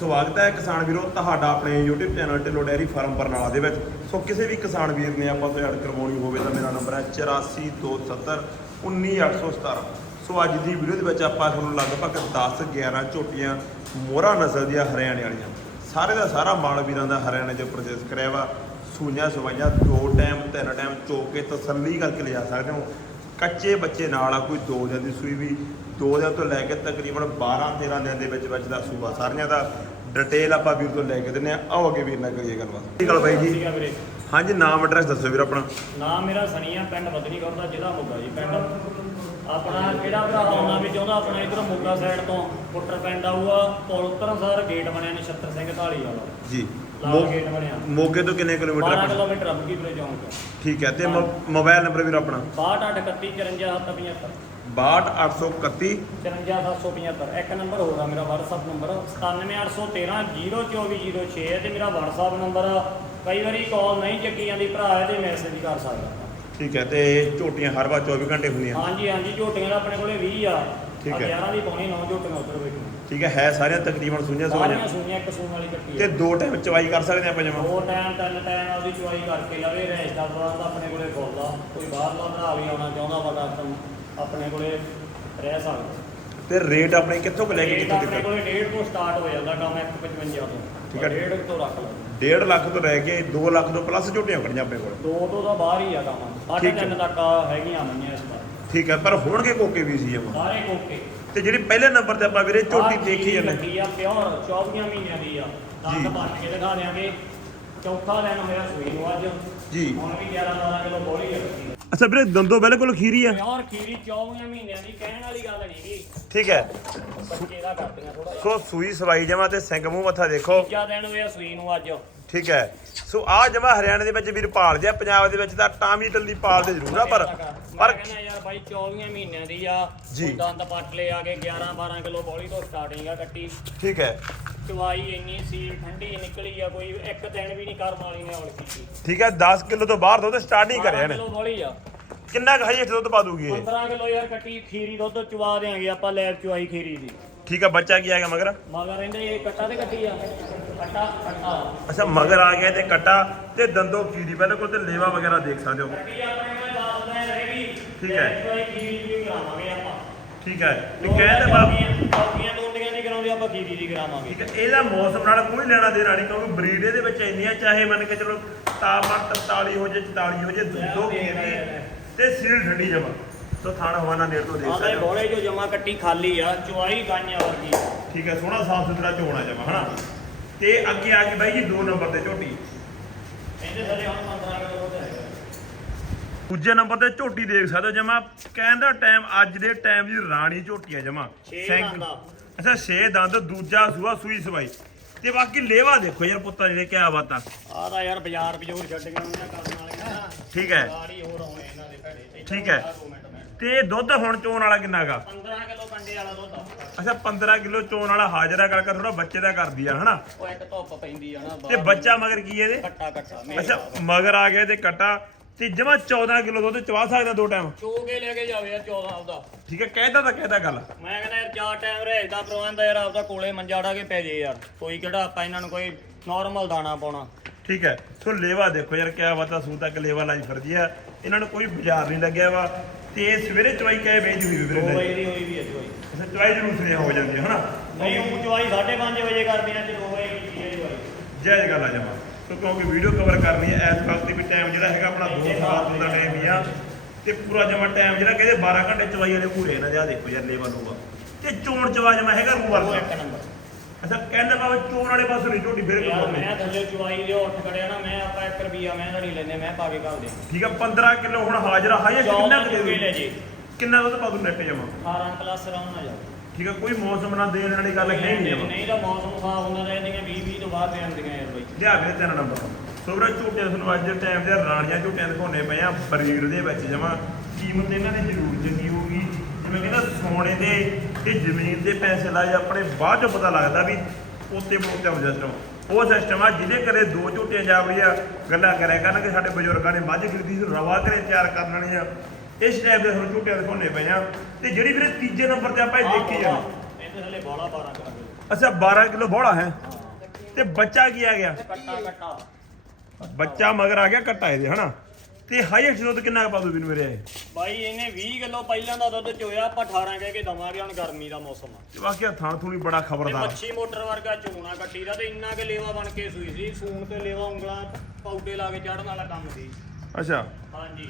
ਸਵਾਗਤ ਹੈ ਕਿਸਾਨ ਵੀਰੋ, ਤੁਹਾਡਾ ਆਪਣੇ YouTube channel Dhillon dairy farm Barnala ਦੇ ਵਿੱਚ। ਸੋ ਕਿਸੇ ਵੀ ਕਿਸਾਨ ਵੀਰ ਨੇ ਆਪਾਂ ਤੋਂ ਐਡ ਕਰਵਾਉਣੀ ਹੋਵੇ ਤਾਂ ਮੇਰਾ ਨੰਬਰ ਹੈ 8427 19817 ਸੋ ਅੱਜ ਦੀ ਵੀਡੀਓ ਦੇ ਵਿੱਚ ਆਪਾਂ ਤੁਹਾਨੂੰ ਲਗਭਗ 10 11 ਝੋਟੀਆਂ ਮੋਹਰਾ ਨਸਲ ਦੀਆਂ ਹਰਿਆਣੇ ਵਾਲੀਆਂ, ਸਾਰੇ ਦਾ ਸਾਰਾ ਮਾਲ ਵੀਰਾਂ ਦਾ ਹਰਿਆਣੇ ਦੇ ਪ੍ਰੋਸੈਸ ਕਰਿਆ ਵਾ। ਸੂਈਆਂ ਸਵਾਈਆਂ ਦੋ ਟਾਈਮ, ਤਿੰਨ ਟਾਈਮ ਚੋ ਕੇ ਤਸੱਲੀ ਕਰਕੇ ਲਿਜਾ ਸਕਦੇ ਹੋ। ਕੱਚੇ ਬੱਚੇ ਨਾਲ ਆ, ਕੋਈ ਦੋ ਦਿਨ ਦੀ ਸੂਈ ਵੀ ਦੋ ਦਿਨ ਤੋਂ ਲੈ ਕੇ ਤਕਰੀਬਨ 12 13 ਦਿਨ ਦੇ ਵਿੱਚ ਵਿੱਚ ਦਾ ਸੂਆ ਸਾਰੀਆਂ ਦਾ ਡਿਟੇਲ ਆਪਾਂ ਵੀਰ ਤੋਂ ਲੈ ਕੇ ਦਿੰਨੇ ਆ ਆਓ ਅੱਗੇ ਵੀਰ ਨਾਲ ਕਰੀਏ ਗੱਲਬਾਤ। ਠੀਕ ਗੱਲ ਬਾਈ ਜੀ। ਵੀਰੇ। ਹਾਂਜੀ ਨਾਮ ਐਡਰੈਸ ਦੱਸੋ ਵੀਰ ਆਪਣਾ। ਨਾਮ ਮੇਰਾ ਸਨੀ ਆ ਪਿੰਡ ਬਦਨੀਗੜ੍ਹ ਦਾ ਜ਼ਿਲ੍ਹਾ ਮੋਗਾ ਜੀ ਪਿੰਡ। ਆਪਣਾ ਕਿਹੜਾ ਭਰਾ ਆਉਣਾ ਵੀ ਚਾਹੁੰਦਾ ਆਪਣਾ ਇਧਰ ਮੋਗਾ ਸਾਈਡ ਤੋਂ? ਪੁੱਟਰ ਪਿੰਡ ਆਊਗਾ ਪੁਲ ਉਤਰਨ ਸਾਰ ਗੇਟ ਬਣਿਆ ਨਛੱਤਰ ਸਿੰਘ ਢਾਲੀ ਵਾਲਾ। ਜੀ। ਲਾਲ ਗੇਟ ਬਣਿਆ। ਮੋਗੇ ਤੋਂ ਕਿੰਨੇ 12 ਕਿਲੋਮੀਟਰ ਆ? ਕਿਲੋਮੀਟਰ ਅੱਬਕੀ ਵੀਰੇ ਚੌਂਕ ਠੀਕ ਹੈ ਤੇ ਮੋਬਾਈਲ ਨੰਬਰ ਵੀਰ ਆਪਣਾ। 6231 62831 54775 ਇੱਕ ਨੰਬਰ ਆ ਮੇਰਾ WhatsApp ਨੰਬਰ। 9781302406 ਹੈ ਤੇ ਮੇਰਾ WhatsApp ਨੰਬਰ। ਕਈ ਵਾਰੀ ਕਾਲ ਨਹੀਂ ਚੱਕੀ ਜਾਂਦੀ ਭਰਾ ਇਹਦੇ ਮੈਸੇਜ ਕਰ ਸਕਦਾ। ਠੀਕ ਹੈ ਤੇ ਝੋਟੀਆਂ ਹਰ ਵਾਰ 24 ਘੰਟੇ ਹੁੰਦੀਆਂ? ਹਾਂਜੀ ਹਾਂਜੀ ਝੋਟੀਆਂ ਦਾ ਆਪਣੇ ਕੋਲੇ 20 ਆ। ਠੀਕ ਹੈ। 11 ਦੀ ਪਾਉਣੀ 9 ਝੋਟੀਆਂ ਉੱਧਰ ਬੈਠੀਆਂ। ਠੀਕ ਹੈ ਹੈ ਸਾਰੀਆਂ ਤਕਰੀਬਨ ਸੁਣੀਆਂ ਸਾਰੀਆਂ ਸੂਈਆਂ ਇੱਕ ਸੂਣ ਵਾਲੀ ਕੱਟੀ ਤੇ ਦੋ ਟਾਈਮ ਚਵਾਈ ਕਰ ਸਕਦੇ ਆਪਾਂ ਜਮਾ? ਦੋ ਟਾਈਮ ਤਿੰਨ ਟਾਈਮ ਉਹਦੀ ਚੁਆਈ ਕਰਕੇ ਲਵੇ ਰੈਸ ਦਾ ਪ੍ਰਬੰਧ ਆਪਣੇ ਕੋਲੇ ਫੁੱਲਦਾ ਕੋਈ ਬਾਹਰਲਾ ਭਰਾ ਵੀ ਆਉਣਾ ਚਾਹੁੰਦਾ ਵਾ ਡਾਕਟਰ ਆਪਣੇ ਕੋਲੇ ਰਹਿ ਸਕਦਾ। ਤੇ ਰੇਟ ਆਪਣੇ ਕਿੱਥੋਂ ਕੁ ਲੈ ਕੇ ਰੇਟ ਕਿੱਥੋਂ ਆਪਣੇ ਤੱਕ ਕੋਲੇ 1.5 ਤੋਂ ਸਟਾਰਟ ਹੋ ਜਾਂਦਾ ਕੰਮ 155 ਤੋਂ। ਠੀਕ ਹੈ। 1.5 ਤੋਂ ਰੱਖ ਲਓ। 1.5 ਲੱਖ ਤੋਂ ਲੈ ਕੇ 2 ਲੱਖ ਤੋਂ ਪਲੱਸ ਝੋਟੀਆਂ ਖੜੀਆਂ ਆਪਣੇ ਕੋਲ। ਦੋ ਤੋਂ ਤਾਂ ਬਾਹਰ ਹੀ ਆ ਕੰਮ। ਸਾਢੇ ਠੀਕ ਹੈ। ਤਿੰਨ ਤੱਕ ਆ ਹੈਗੀਆਂ ਮੰਨੀਆਂ ਇਸ ਵਾਰ। ਠੀਕ ਹੈ ਪਰ ਹੋਣਗੇ ਕੋਕੇ ਵੀ ਸੀ ਜਮਾ ਸਾਰੇ ਕੋਕੇ। ਤੇ ਜਿਹੜੀ ਪਹਿਲੇ ਨੰਬਰ ਤੇ ਆਪਾਂ ਵੀਰੇ ਝੋਟੀ ਦੇਖੀ ਜਾਂਦੇ ਲੱਗੀ ਆ ਪਿਓਰ 24 ਮਹੀਨਿਆਂ ਦੀ ਆ। ਦੰਦ। ਪੱਟ ਕੇ ਦਿਖਾ ਦਿਆਂਗੇ। ਚੌਥਾ ਦਿਨ ਹੋਇਆ ਸੂਈ ਨੂੰ ਅੱਜ। ਜੀ। ਹੁਣ ਵੀ 11 12 ਕਿਲੋ ਬੋਲੀ ਰੱਖੀ ਅੱਛਾ ਵੀਰੇ ਦੰਦੋ ਬਿਲਕੁਲ ਖੀਰੀ ਆ। ਪਿਓਰ ਖੀਰੀ 24 ਮਹੀਨਿਆਂ ਦੀ ਕਹਿਣ ਵਾਲੀ ਗੱਲ ਨਹੀਂ ਗੀ ਠੀਕ ਹੈ। ਬੱਚੇ ਦਾ ਕਰਦੀਆਂ ਥੋੜਾ ਸੋ ਸੂਈ ਸਵਾਈ ਜਮਾ ਤੇ ਸਿੰਘ ਮੂੰਹ ਮੱਥਾ ਦੇਖੋ। ਤੀਜਾ ਦਿਨ ਹੋਇਆ ਸੂਈ ਨੂੰ ਅੱਜ। ਠੀਕ ਹੈ। ਸੋ ਆ ਜਮਾ ਹਰਿਆਣੇ ਦੇ ਵਿੱਚ ਵੀਰ ਪਾਲ ਜਿਆ ਪੰਜਾਬ ਦੇ ਵਿੱਚ ਤਾਂ ਟਾਮੀ ਟੱਲੀ ਪਾਲਦੇ ਜ਼ਰੂਰ ਆ ਪਰ ਪਰ ਕਹਿੰਦਾ ਯਾਰ ਬਾਈ 24 ਮਹੀਨਿਆਂ ਦੀ ਆ। ਜੀ। ਹੁਣ ਦੰਦ ਪੱਟ ਲਏ ਆ ਕੇ 11 12 ਕਿਲੋ ਬੋਲੀ ਤੋਂ ਸਟਾਰਟਿੰਗ ਆ ਕੱਟੀ। ਠੀਕ ਹੈ। ਚਵਾਈ ਇੰਨੀ ਸੀਲ ਠੰਡੀ ਨਿਕਲੀ ਆ ਕੋਈ ਇੱਕ ਦਿਨ ਵੀ ਨਹੀਂ ਕਰਮ ਵਾਲੀ ਨੇ ਔਲ ਕੀਤੀ ਠੀਕ ਹੈ 10 ਕਿਲੋ ਤੋਂ ਬਾਹਰ ਨਹੀਂ ਕਰਿਆ ਨੇ ਕਿਲੋ ਬੋਲੀ ਆ। ਕਿੰਨਾ ਕੁ ਹਾਈਐਸਟ ਦੁੱਧ ਪਾ ਦੂਗੀ ਇਹ? 15 ਕਿਲੋ ਯਾਰ ਕੱਟੀ ਖੀਰੀ ਦੁੱਧ ਚਵਾ ਦੇਾਂਗੇ ਆਪਾਂ ਲੈਬ ਚਵਾਈ ਖੀਰੀ ਦੀ। ਠੀਕ ਹੈ ਬੱਚਾ ਕੀ ਆਏਗਾ ਮਗਰ? ਮਗਰ ਰਹਿੰਦੇ ਇਹ ਕੱਟਾ ਤੇ ਕੱਟੀ ਆ। ਕੱਟਾ ਕੱਟਾ। ਅੱਛਾ ਮਗਰ ਆ ਗਿਆ ਤੇ ਕਟਾ ਤੇ ਦੰਦੋ ਕੀੜੀ ਬਿਲਕੁਲ ਤੇ ਲੇਵਾ ਵਗੈਰਾ ਦੇਖ ਸਕਦੇ ਹੋ। ਆਪਣੇ ਕੋਲ ਰਹੇਗੀ ਠੀਕ ਹੈ। ਖੀਰੀ ਕਰਾਵਾਂਗੇ ਆਪਾਂ। ਠੀਕ ਹੈ। ਤੇ ਕਹਿੰਦੇ ਬਾਬੂ ਕਾਪੀਆਂ ਦੋਂਦੀਆਂ ਦੀ ਕਰਾਉਂਦੇ ਆਪਾਂ ਖੀਰੀ ਦੀ ਕਰਾਵਾਂਗੇ। ਠੀਕ ਹੈ ਇਹਦਾ ਮੌਸਮ ਨਾਲ ਕੋਈ ਲੈਣਾ ਦੇਣਾ ਨਹੀਂ ਕਿਉਂਕਿ ਬਰੀਡ ਇਹਦੇ ਵਿੱਚ ਇੰਨੀਆਂ ਚਾਹੇ ਮੰਨ ਕੇ ਚਲੋ ਤਾਪਮਾਨ 43 ਹੋ ਜੇ 44 ਹੋ ਜੇ ਦੋ ਕੀੜੇ ਤੇ ਸਿਰ ਠੰਡੀ ਜਮਾ। ਸੋ ਥਾਣਾ ਹਵਾਨਾ ਨੇੜ ਤੋਂ ਦੇਖ ਸਕਦੇ ਹੋ। ਬੋਲੇ ਜੋ ਜਮਾ ਕੱਟੀ ਖਾਲੀ ਆ ਚਵਾਈ ਗਾਈਆਂ ਵਰਗੀ। ਠੀਕ ਹੈ ਸੋਹਣਾ ਸਾਫ਼ ਸੁਥਰਾ ਝੋਣਾ ਜਮਾ ਹਨਾ? ਤੇ ਅੱਗੇ ਆ ਗਈ ਬਾਈ ਜੀ 2 ਨੰਬਰ ਤੇ ਝੋਟੀ। ਇਹਦੇ ਥੱਲੇ ਹੁਣ 15 ਕਿਲੋ ਦੁੱਧ ਹੈਗਾ ਦੂਜੇ ਨੰਬਰ ਤੇ ਝੋਟੀ ਦੇਖ ਸਕਦੇ ਹੋ ਜਮਾ। ਕਹਿੰਦਾ ਟਾਈਮ ਅੱਜ ਦੇ ਟਾਈਮ ਦੀ ਰਾਣੀ ਝੋਟੀ ਆ ਜਮਾ। ਅੱਛਾ 6 ਦੰਦ ਦੂਜਾ ਸੂਆ ਸੂਈ ਸਵਾਈ। ਤੇ ਬਾਕੀ ਲੇਵਾ ਦੇਖੋ ਯਾਰ ਪੁੱਤਾਂ ਜਿਹੜੇ ਕਿਆ ਬਾਤਾਂ। ਆ ਤਾਂ ਯਾਰ ਬਾਜ਼ਾਰ ਬਜੂਰ ਛੱਡ ਕੇ ਉਹਨਾਂ ਕਰਨ ਵਾਲੀਆਂ। ਠੀਕ ਹੈ। ਠੀਕ ਹੈ। ਤੇ ਦੁੱਧ ਹੁਣ ਚੋਣ ਵਾਲਾ ਕਿੰਨਾਗਾ 15 ਕਿਲੋ ਕੰਡੇ ਵਾਲਾ ਦੁੱਧ ਆ। ਅੱਛਾ 15 ਕਿਲੋ ਚੋਣ ਵਾਲਾ ਹਾਜ਼ਰਾ ਕਰਕੇ ਥੋੜਾ ਬੱਚੇ ਦਾ ਕਰਦੀ ਆ ਹਨਾ? ਉਹ ਇੱਕ ਧੁੱਪ ਪੈਂਦੀ ਆ ਨਾ ਤੇ ਬੱਚਾ ਮਗਰ ਕੀ ਇਹਦੇ? ਕੱਟਾ ਕੱਟਾ ਅੱਛਾ ਮਗਰ ਆ ਗਿਆ ਤੇ ਕਟਾ। ਤੇ ਜਮਾ 14 ਕਿਲੋ ਦੁੱਧ ਚਵਾ ਸਕਦਾ ਦੋ ਟਾਈਮ? ਚੋ ਕੇ ਲੈ ਕੇ ਜਾਵੇ ਯਾਰ 14 ਆਪਦਾ। ਠੀਕ ਹੈ ਕਹਿਦਾ ਤਾਂ ਕਹਿਦਾ ਗੱਲ। ਮੈਂ ਕਹਿੰਦਾ ਯਾਰ ਚਾਰ ਟਾਈਮ ਰਹਿਜ ਦਾ ਪ੍ਰਬੰਧ ਆ ਯਾਰ ਆਪਦਾ ਕੋਲੇ ਮੰਜਾੜਾ ਕੇ ਪੈ ਜੇ ਯਾਰ। ਕੋਈ ਕਿਹੜਾ ਆਪਾਂ ਇਹਨਾਂ ਨੂੰ ਕੋਈ ਨਾਰਮਲ ਦਾਣਾ ਪਾਉਣਾ। ਠੀਕ ਹੈ ਸੋ ਲੇਵਾ ਦੇਖੋ ਯਾਰ ਕਿਆ ਬਾਤਾਂ ਸੂ ਤੱਕ ਲੇਵਾ ਲਾਈ ਫਿਰਦੀ ਆ। ਇਹਨਾਂ ਨੂੰ ਕੋਈ ਬਾਜ਼ਾਰ ਨਹੀਂ ਲੱਗਿਆ ਵਾ। ਤੇ ਸਵੇਰੇ ਚਵਾਈ ਕਹੇ ਵੇਚ ਹੋਈ ਵੀਰੇ। ਦੋ ਵਜੇ ਦੀ ਹੋਈ ਵੀ ਹੈ ਚੋਈ ਅੱਛਾ ਚਵਾਈ ਜ਼ਰੂਰ ਸੁਨੇਹਾ ਹੋ ਜਾਂਦੀ ਹੈ ਹਨਾ? ਨਹੀਂ ਉਹ ਚਵਾਈ 5:30 ਵਜੇ ਕਰਦੇ ਆ ਤੇ 2 ਵਜੇ ਕੀਤੀ ਹੈ ਚਵਾਈ। ਜੈ ਗੱਲ ਆ ਜਮਾ। ਸੋ ਕਿਉਂਕਿ ਵੀਡੀਓ ਕਵਰ ਕਰਨੀ ਹੈ ਇਸ ਵਕਤ ਵੀ ਟਾਈਮ ਜਿਹੜਾ ਹੈਗਾ ਆਪਣਾ 2 ਸਾਲ ਦਾ ਟਾਈਮ ਹੀ ਆ। ਤੇ ਪੂਰਾ ਜਮਾ ਟਾਈਮ ਜਿਹੜਾ ਕਹਿੰਦੇ 12 ਘੰਟੇ ਚਵਾਈ ਵਾਲੇ ਪੂਰੇ ਨਾ ਜਾ ਦੇਖੋ ਯਾਰ ਲੇਵਾ ਲੂਗਾ ਤੇ ਚੋਣ ਚਵਾ ਜਮਾ ਹੈਗਾ ਰੂ ਉਹ ਵਰਗਾ ਇੱਕ ਨੰਬਰ ਅੱਛਾ ਕਹਿੰਦਾ ਬਾਬਾ ਚੋਣ ਵਾਲੇ ਪਾਸੇ ਨਹੀਂ ਝੋਟੀ ਫਿਰ ਯਾਰ ਮੈਂ ਥੱਲੇ ਚੁਆਈ ਦੇ ਉੱਠ ਖੜਿਆ ਨਾ ਮੈਂ ਆਪਾਂ 1 ਰੁਪਿਆ ਮੈਂ ਨਹੀਂ ਲੈਨੇ ਮੈਂ ਪਾ ਕੇ ਘੱਲ ਦੇ। ਠੀਕ ਆ 15 ਕਿਲੋ ਹੁਣ ਹਾਜ਼ਰ ਹਾਏ ਕਿੰਨਾ ਕੁ ਦੇ ਲੈ? ਜੀ। ਕਿੰਨਾ ਦੁੱਧ ਪਾ ਦੂ ਨੈਟ ਜਮਾ? 18 ਪਲੱਸ ਰਾਉਣ ਨਾ ਜਾਓ ਠੀਕ ਆ ਕੋਈ ਮੌਸਮ ਨਾਲ ਦੇਣ ਵਾਲੀ ਗੱਲ ਹੈ ਨਹੀਂ ਜਮਾ। ਨਹੀਂ ਤਾਂ ਮੌਸਮ ਸਾਫ਼ ਹੁੰਦਾ ਰਹਿੰਦੀਆਂ 20 20 ਤੋਂ ਬਾਅਦ ਦੇ ਆਉਂਦੀਆਂ ਯਾਰ ਬਾਈ। ਲਿਆ ਵੀਰੇ ਤਿੰਨ ਨੰਬਰ ਸੋਬਰਾ ਝੂਟੇ ਤੁਹਾਨੂੰ ਅੱਜ ਟਾਈਮ ਤੇ ਰਾਣੀਆਂ ਝੂਟਿਆਂ ਦਿਖਾਉਣੇ ਪਏ ਆ ਬਰੀਡ ਦੇ ਵਿੱਚ ਜਮਾ। ਕੀਮਤ ਇਹਨਾਂ ਦੀ ਜ਼ਰੂਰ ਚੰਗੀ ਹੋਊਗੀ। ਜਿਵੇਂ ਕਹਿੰਦਾ ਸੋਨੇ ਦੇ ਤੇ ਜ਼ਮੀਨ ਦੇ ਪੈਸੇ ਲਾਏ ਆਪਣੇ ਬਾਅਦ ਚੋਂ ਪਤਾ ਲੱਗਦਾ ਵੀ ਉੱਤੇ ਪਹੁੰਚਾ ਸਿਸਟਮ ਉਹ ਸਿਸਟਮ ਆ ਜਿਹਦੇ ਕਰੇ ਦੋ ਝੂਟੀਆਂ ਜਾਵੜੀਆਂ ਗੱਲਾਂ ਕਰਿਆ ਕਰਨਗੇ, ਸਾਡੇ ਬਜ਼ੁਰਗਾਂ ਨੇ ਮੱਝ ਖਰੀਦੀ ਸੀ, ਰਵਾ ਕਰੇ ਤਿਆਰ ਕਰ ਲੈਣੀ ਆ। ਇਸ ਟਾਈਪ ਦੇ ਹੁਣ ਝੂਟੀਆਂ ਦਿਖਾਉਣੇ ਪਏ ਆ। ਤੇ ਜਿਹੜੀ ਵੀਰੇ ਤੀਜੇ ਨੰਬਰ ਤੇ ਆਪਾਂ ਇਹ ਦੇਖੀ ਆ। ਇਹਦੇ ਥੱਲੇ ਬੋਲਾ 12 ਕਰਾਂਗੇ ਅੱਛਾ 12 ਕਿਲੋ ਬੋੜਾ ਹੈ। ਤੇ ਬੱਚਾ ਕੀ ਆ ਗਿਆ? ਕੱਟਾ ਕੱਟਾ ਬੱਚਾ ਮਗਰ ਆ ਗਿਆ, ਕੱਟਾ ਇਹਦੇ, ਹਨਾ? ਤੇ ਹਾਈਐਸਟ ਦੁੱਧ ਕਿੰਨਾ ਕੁ ਪਾ ਦੂ ਵੀਰ ਮੇਰੇ? ਬਾਈ ਇਹਨੇ 20 ਕਿਲੋ ਪਹਿਲਾਂ ਦਾ ਦੁੱਧ ਚੋਇਆ ਆਪਾਂ 18 ਕਹਿ ਕੇ ਦਵਾਂਗੇ ਹੁਣ ਗਰਮੀ ਦਾ ਮੌਸਮ। ਆ ਤੇ ਬਾਕੀ ਥਾਂ ਥੂਣੀ ਬੜਾ ਖਬਰਦਾਰ ਮੱਛੀ ਮੋਟਰ ਵਰਗਾ ਚੂਣਾ ਕੱਟੀ ਦਾ ਤੇ ਇੰਨਾ ਕਿ ਲੇਵਾ ਬਣ ਕੇ ਸੂਈ ਸੀ ਸੂਣ ਤੇ ਲੇਵਾ ਉਂਗਲਾਂ ਪੌਡੇ ਲਾ ਕੇ ਚੜਨ ਵਾਲਾ ਕੰਮ ਸੀ। ਅੱਛਾ। ਹਾਂਜੀ।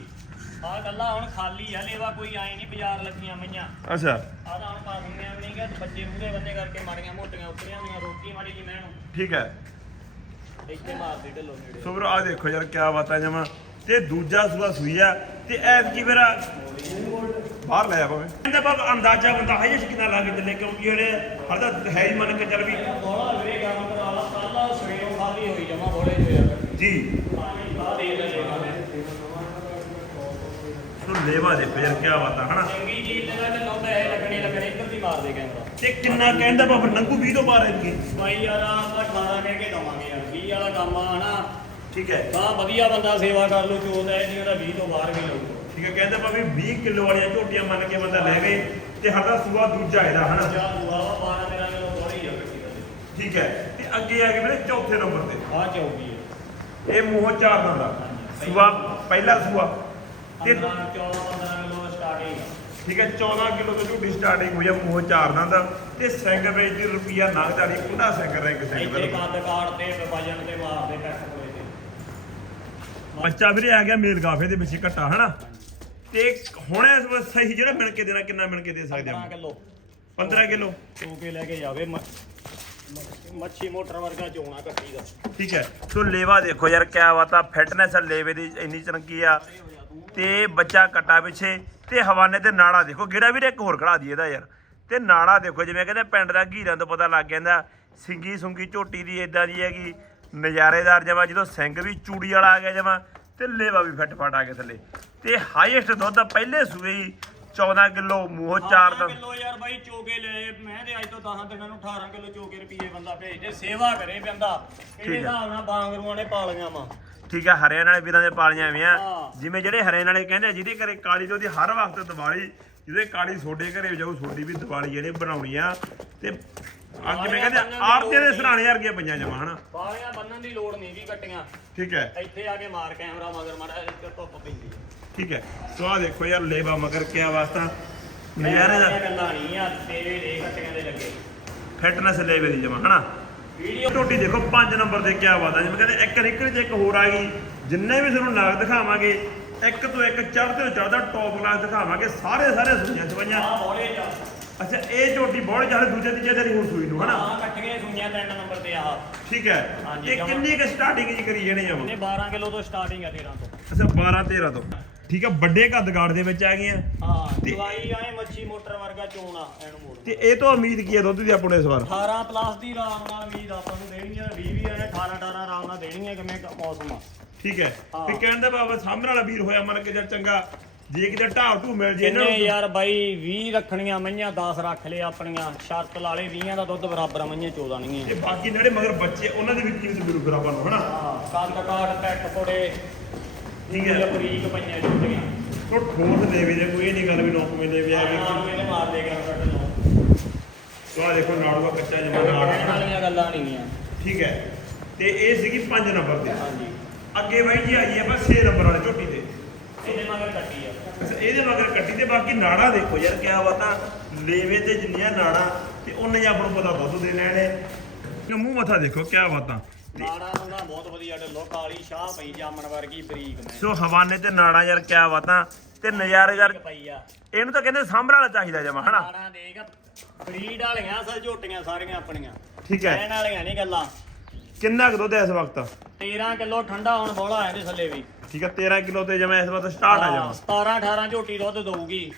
ਆਹ ਗੱਲਾਂ ਹੁਣ ਖਾਲੀ ਆ ਲੇਵਾ ਕੋਈ ਆਏ ਨਹੀਂ ਬਾਜ਼ਾਰ ਲੱਗੀਆਂ ਮਈਆਂ ਅੱਛਾ। ਆਹ ਤਾਂ ਹੁਣ ਪਾਉਂਦੀਆਂ ਵੀ ਨਹੀਂ ਕਿ ਬੱਚੇ ਮੂਹਰੇ ਬੰਨੇ ਕਰਕੇ ਮਾੜੀਆਂ ਮੋਟੀਆਂ ਉਤਰੀਆਂ ਦੀਆਂ ਰੋਟੀ ਮਾੜੀ ਜੀ ਮੈਂ ਠੀਕ ਹੈ। ਇੱਥੇ ਮਾਰਦੀ ਢਿੱਲੋ ਨੇੜੇ। ਸੋ ਵੀਰ ਆ ਦੇਖੋ ਯਾਰ ਕਿਆ ਬਾਤ ਹੈ ਜਮਾ। ਤੇ ਦੂਜਾ ਸੂਆ ਸੂਈ ਤੇ ਐਤ ਕੀ ਮੇਰਾ ਬਾਹਰ ਲੈ ਆ ਕਹਿੰਦਾ ਬਾਬਾ ਅੰਦਾਜ਼ਾ ਬੰਦਾ ਹਾਈਐਸਟ ਕਿੰਨਾ ਲਾ ਕੇ ਚੱਲੇ, ਕਿਉਂਕਿ ਜਿਹੜੇ ਹਰਦਾ ਹੈ ਹੀ ਮੰਨ ਕੇ ਚੱਲ ਵੀ ਬੋਲਾ ਵੀਰੇ ਕੰਮ ਕਰਾ ਲਾ ਕੱਲ ਸਵੇਰੋਂ ਖਾਲੀ ਹੋਈ ਜਮਾ ਬੋਲੇ ਜੋ। ਜੀ ਪਾਣੀ ਦੇ ਲੈ ਲੈਣਾ ਮੈਂ ਹਨਾ? ਚੰਗੀ ਚੀਜ਼ ਦੇ ਨਾਲ ਲਾਉਂਦਾ ਹੈ ਲੱਗਣੇ ਲੱਗਣੇ ਇੱਧਰ ਦੀ ਮਾਰ ਦੇ ਕੈਮਰਾ ਤੇ ਕਿੰਨਾ ਕਹਿੰਦਾ ਬਾਬਾ ਨੰਗੂ 20 ਤੋਂ ਬਾਹਰ ਐਤਕੀ ਬਾਈ ਯਾਰ ਆਪਾਂ 18 ਕਹਿ ਕੇ ਦਵਾਂਗੇ ਯਾਰ 20 ਵਾਲਾ ਕੰਮ ਆ, ਹਨਾ? ਠੀਕ ਹੈ। ਤਾਂ ਵਧੀਆ ਬੰਦਾ ਸੇਵਾ ਕਰ ਲੂ ਚੋਦਾ ਇਹ ਨਹੀਂ ਉਹਦਾ 20 ਤੋਂ ਬਾਹਰ ਵੀ ਲਊਗਾ ਠੀਕ ਹੈ ਕਹਿੰਦਾ ਭਾਵੇਂ 20 ਕਿਲੋ ਵਾਲੀਆਂ ਝੋਟੀਆਂ ਮੰਨ ਕੇ ਬੰਦਾ ਲੈਵੇ ਤੇ ਹਰਦਾ ਸੂਆ ਦੂਜਾ ਇਹਦਾ ਹਨਾ? ਜਾਂ ਦੂਆ ਵਾ 12 13 ਕਿਲੋ ਥੋੜੀ ਆ ਕੱਟੀ ਦਾ। ਠੀਕ ਹੈ ਤੇ ਅੱਗੇ ਆ ਕੇ ਮੇਰੇ ਚੌਥੇ ਨੰਬਰ ਤੇ। ਆ ਚੌਗੀ ਹੈ ਇਹ ਮੂੰਹ ਚਾਰ ਦੰਦਾ ਸੂਆ ਪਹਿਲਾ ਸੂਆ। ਤੇ 15 14 15 ਕਿਲੋ ਸਟਾਰਟਿੰਗ ਠੀਕ ਹੈ 14 ਕਿਲੋ ਤੋਂ ਝੂਟੀ ਸਟਾਰਟਿੰਗ ਹੋਈ ਆ ਮੂੰਹ ਚਾਰ ਦੰਦ ਤੇ। ਸਿੰਘ ਵਿੱਚ ਦੀ ਰੁਪਿਆ ਨਗਦਾਰੀ ਉਹਦਾ ਸਿੰਘ ਰੈਂਕ ਸਿੰਘ ਕੱਦ ਕਾੜ ਤੇ ਵਜਨ ਤੇ ਮਾਰਦੇ ਪੈਸੇ ਬੱਚਾ ਵੀਰੇ ਆ ਗਿਆ ਮੇਲ ਗਾਫੇ ਦੇ ਵਿੱਚ ਘਟਾ ਹਨਾ? ਤੇ ਹੁਣ ਇਸ ਵਾਰ ਸਹੀ ਜਿਹੜਾ ਮਿਲ ਕੇ ਦੇਣਾ ਕਿੰਨਾ ਮਿਲ ਕੇ ਦੇ ਸਕਦੇ 15 ਆ ਕਿਲੋ। 15 ਕਿਲੋ। ਚੋ ਕੇ ਲੈ ਕੇ ਜਾਵੇ ਮੱਛੀ ਮੋਟਰ ਵਰਗਾ ਚੋਣਾ ਕੱਟੀ ਦਾ। ਠੀਕ ਹੈ ਸੋ ਲੇਵਾ ਦੇਖੋ ਯਾਰ ਕਿਆ ਬਾਤ ਆ ਫਿਟਨੈਸ ਲੇਵੇ ਦੀ ਇੰਨੀ ਚੰਗੀ ਆ। ਤੇ ਬੱਚਾ ਕੱਟਾ ਪਿੱਛੇ ਤੇ ਹਵਾਨੇ ਤੇ ਨਾੜਾ ਦੇਖੋ ਗੇੜਾ ਵੀਰੇ ਇੱਕ ਹੋਰ ਖੜਾ ਦੀ ਇਹਦਾ ਯਾਰ। ਤੇ ਨਾੜਾ ਦੇਖੋ ਜਿਵੇਂ ਕਹਿੰਦੇ ਪਿੰਡ ਦਾ ਘੀਰਾਂ ਤੋਂ ਪਤਾ ਲੱਗ ਜਾਂਦਾ ਸਿੰਗੀ ਸੁੰਗੀ ਝੋਟੀ ਦੀ ਇਦਾਂ ਦੀ ਹੈਗੀ ਨਜ਼ਾਰੇਦਾਰ ਜਮਾ ਜਦੋਂ ਸਿੰਘ ਵੀ ਚੂੜੀ ਵਾਲਾ ਆ ਗਿਆ ਜਮਾ ਤੇ ਲੇਵਾ ਵੀ ਫਿੱਟ ਫਾਟ ਆ ਕੇ ਥੱਲੇ ਤੇ ਹਾਈਐਸਟ ਦੁੱਧ ਆ ਪਹਿਲੇ ਸੂਏ ਹੀ 14 ਕਿਲੋ ਮੂੰਹ ਚਾਰ ਦਾ ਕਿਲੋ ਯਾਰ ਬਾਈ ਚੋਕੇ ਲੈ ਮੈਂ ਤੇ ਅੱਜ ਤੋਂ 10 ਦਿਨਾਂ ਨੂੰ 18 ਕਿਲੋ ਚੋਕੇ ਰੁਪਏ ਬੰਦਾ ਭੇਜ ਦੇ ਸੇਵਾ ਕਰੇ ਬੰਦਾ ਇਹਦੇ। ਹਿਸਾਬ ਨਾਲ ਬਾਂਗਰੂਆਂ ਨੇ ਪਾਲੀਆਂ ਵਾ ਠੀਕ ਹੈ ਹਰਿਆਣ ਵਾਲੇ ਵੀਰਾਂ ਦੇ ਪਾਲੀਆਂ ਐਵੇਂ ਆ। ਜਿਵੇਂ ਜਿਹੜੇ ਹਰਿਆਣ ਵਾਲੇ ਕਹਿੰਦੇ ਆ, ਜਿਹਦੇ ਘਰੇ ਕਾਲੀ ਤੇ ਉਹਦੀ ਹਰ ਵਕਤ ਦੀਵਾਲੀ ਜਿਹਦੇ ਕਾਲੀ ਸੋਡੇ ਘਰੇ ਜਾਊ ਸੋਡੀ ਵੀ ਦੀਵਾਲੀ ਜਿਹੜੇ ਬਣਾਉਣੀ ਆ ਤੇ ਆ ਜਿਵੇਂ ਕਹਿੰਦੇ ਆਰਤੀਆਂ ਦੇ ਸਰਾਣੇ ਵਰਗੀਆਂ ਪਈਆਂ ਜਮਾ ਹਨਾ? ਪਾਲੀਆਂ ਬੰਨਣ ਦੀ ਲੋੜ ਨਹੀਂ ਵੀ ਕੱਟੀਆਂ। ਠੀਕ ਹੈ। ਇੱਥੇ ਆ ਕੇ ਮਾਰ ਕੈਮਰਾ ਮਗਰ ਮਾੜਾ ਇੱਥੇ ਧੁੱਪ ਪੈਂਦੀ ਹੈ ਠੀਕ ਹੈ। ਸੋ ਆ ਦੇਖੋ ਯਾਰ ਲੇਵਾ ਮਗਰ ਕਿਆ ਵਾਸਤਾ? ਨਜ਼ਾਰੇ ਦਾ ਗੱਲਾਂ ਨਹੀਂ ਆ ਤੇਰੇ ਦੇ ਕੱਟੀਆਂ ਦੇ ਲੱਗੇ। ਫਿਟਨੈਸ ਲੇਵੇ ਦੀ ਜਮਾ ਹਨਾ? ਵੀਡੀਓ ਟੋਟੀ ਦੇਖੋ 5 ਨੰਬਰ ਤੇ ਕਿਆ ਆ ਜਿਵੇਂ ਕਹਿੰਦੇ ਇੱਕ ਨਿਕਲ ਜੇ ਇੱਕ ਹੋਰ ਆ ਗਈ ਜਿੰਨੇ ਵੀ ਤੁਹਾਨੂੰ ਨਾਗ ਦਿਖਾਵਾਂਗੇ ਇੱਕ ਤੋਂ ਇੱਕ ਚੜ੍ਹਦੇ ਤੋਂ ਚੜ੍ਹਦਾ ਟੌਪ ਕਲਾਸ ਦਿਖਾਵਾਂਗੇ ਸਾਰੇ ਸਾਰੇ ਸੁਣੀਆਂ ਚਵਾਈਆਂ ਆ ਬੋਲੇ ਜਾ। ਅੱਛਾ ਇਹ ਝੋਟੀ ਬਹੁਤ ਜ਼ਿਆਦਾ ਦੂਜੇ ਤੀਜੇ ਦਿਨ ਹੁਣ ਸੂਈ ਨੂੰ ਹਨਾ? ਹਾਂ ਕੱਟੀਆਂ ਸੁਣੀਆਂ ਤਿੰਨ ਨੰਬਰ ਤੇ ਆਹ। ਠੀਕ ਹੈ। ਜਮਾਂ। ਕਿੰਨੀ ਕੁ ਸਟਾਰਟਿੰਗ ਜੀ ਕਰੀ ਜਣੇ ਆ ਇਹਨੇ 12 ਕਿਲੋ ਤੋਂ ਸਟਾਰਟਿੰਗ ਆ 13 ਤੋਂ। ਅੱਛਾ 12 13 ਤੋਂ। ਠੀਕ ਹੈ ਵੱਡੇ ਕੱਦ ਗਾੜ ਦੇ ਵਿੱਚ ਆ ਗਈਆਂ ਹਾਂ ਤੇ- ਦਵਾਈ ਆਏ ਮੱਛੀ ਮੋਟਰ ਵਰਗਾ ਚੋਣਾ ਐਨ ਮੋੜ ਤੇ ਇਹ ਤੋਂ ਉਮੀਦ ਕੀ ਹੈ ਦੁੱਧ ਦੀ ਆਪਣੇ ਇਸ ਵਾਰ? 18 ਪਲੱਸ ਦੀ ਆਰਾਮ ਨਾਲ ਉਮੀਦ ਆਪਾਂ ਨੂੰ ਦੇਣੀ ਹੈ 20 ਵੀ ਆਏ 18 18 ਆਰਾਮ ਨਾਲ ਦੇਣੀ ਹੈ ਕਿਵੇਂ ਕ- ਮੌਸਮ ਆ। ਠੀਕ ਹੈ। ਤੇ ਕਹਿੰਦਾ ਬਾਬਾ ਸਾਹਮਣੇ ਵਾਲਾ ਵੀਰ ਹੋਇਆ ਮਨ ਕੇ ਜਦ ਚੰਗਾ। ਜੇ ਕਿਤੇ ਢਾਹ ਢੂ ਮਿਲ ਜੇ ਇਹਨਾਂ ਨੂੰ ਯਾਰ ਬਾਈ 20 ਰੱਖਣੀਆਂ ਮਈਆਂ 10 ਰੱਖ ਲਏ ਆਪਣੀਆਂ। ਸ਼ਰਤ ਲਾ ਲਏ 20 ਦਾ ਦੁੱਧ ਬਰਾਬਰ ਆ, ਮਈਆਂ 14 ਨਹੀਂ ਤੇ ਬਾਕੀ ਜਿਹੜੇ ਮਗਰ ਬੱਚੇ ਉਹਨਾਂ ਦੀ ਵੀ ਕੀਮਤ ਫਿਰ ਆਪਾਂ ਨੂੰ ਹਨਾ? ਹਾਂ ਕੰਦ ਕਾਟ ਟੈਟ ਕੋੜੇ ਠੀਕ ਇਹ ਹੈ ਬਰੀਕ ਪਈਆਂ ਜੁੱਤੀਆਂ। ਤੋ ਠੋਸ ਦੇਵੇ ਜੇ ਕੋਈ ਇਹ ਨਹੀਂ ਗੱਲ ਵੀ ਨੌਕਵੇਂ ਦੇਵੇ ਆ ਆਰਾਮ ਕੇ ਇਹਨੇ ਮਾਰ ਦੇ ਕੇ ਕੱਢ ਲਓ ਤੋ ਆ ਦੇਖੋ ਨਾੜੂਆ ਕੱਚਾ ਜਮਾ ਨਾੜ। ਵਾਲੀਆਂ ਗੱਲਾਂ ਨਹੀਂ ਆ ਠੀਕ ਹੈ। ਤੇ ਇਹ ਸੀਗੀ 5 ਨੰਬਰ ਤੇ। ਹਾਂਜੀ। ਅੱਗੇ ਬਾਈ ਜੀ ਆਈਏ ਆਪਾਂ 6 ਨੰਬਰ ਵਾਲੇ ਝੋਟੀ ਤੇ। ਇਹਦੇ ਮਗਰ ਕੱਟੀ ਆ। ਅੱਛਾ ਇਹਦੇ ਮਗਰ ਕੱਟੀ ਤੇ ਬਾਕੀ ਨਾੜਾ ਦੇਖੋ ਯਾਰ ਕਿਆ ਬਾਤਾਂ। ਲੇਵੇ ਤੇ ਜਿੰਨੀਆਂ ਨਾੜਾ ਤੇ ਉਹਨੇ ਆਪਾਂ ਨੂੰ ਪਤਾ ਦੁੱਧ ਦੇ ਲੈਣੇ ਤੇ ਮੂੰਹ ਮੱਥਾ ਦੇਖੋ ਕਿਆ ਬਾਤਾਂ। ਨਾੜਾ ਨੂੰ ਨਾ ਬਹੁਤ ਵਧੀਆ ਢੱਲੋ ਕਾਲੀ ਸ਼ਾਹ ਪਈ ਜਾਮਣ ਵਰਗੀ ਬਰੀਕ ਮੈਂ। ਸੋ ਹਵਾਨੇ ਤੇ ਨਾੜਾ ਯਾਰ ਕਿਆ ਬਾਤਾਂ। ਤੇ ਨਜ਼ਾਰੇਦਾਰ ਪਈ ਆ। ਇਹਨੂੰ ਤਾਂ ਕਹਿੰਦੇ ਸਾਂਭਣ ਵਾਲਾ ਚਾਹੀਦਾ ਜਮਾ ਹਨਾ? ਨਾੜਾ ਦੇਖ ਬਰੀਡ ਵਾਲੀਆਂ ਅਸਲ ਝੋਟੀਆਂ ਸਾਰੀਆਂ ਆਪਣੀਆਂ। ਠੀਕ ਹੈ। ਕਹਿਣ ਵਾਲੀਆਂ ਨਹੀਂ ਗੱਲਾਂ। ਕਿੰਨਾ ਕੁ ਦੁੱਧ ਹੈ ਇਸ ਵਕਤ? 13 ਕਿਲੋ ਠੰਡਾ ਹੁਣ ਬੋਲਾ ਇਹਦੇ ਥੱਲੇ ਵੀ। ਠੀਕ ਹੈ 13 ਕਿਲੋ ਤੇ ਜਮਾ ਇਸ ਵਕਤ ਸਟਾਰਟ ਆ ਜਮਾ। 17 18 ਝੋਟੀ ਦੁੱਧ ਦਊਗੀ।